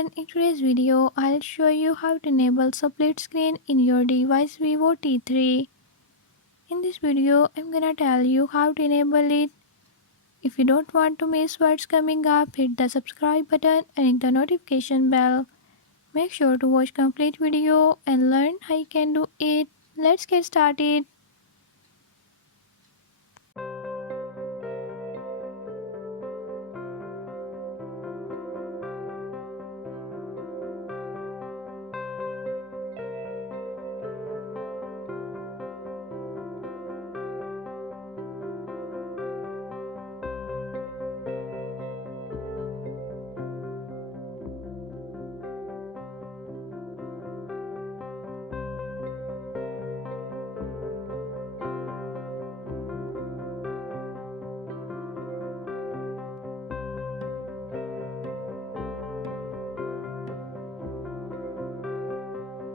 everyone, in today's video I'll show you how to enable split screen in your device Vivo T3. In this video I'm gonna tell you how to enable it. If you don't want to miss what's coming up, hit the subscribe button and hit the notification bell. Make sure to watch complete video and learn how you can do it. Let's get started.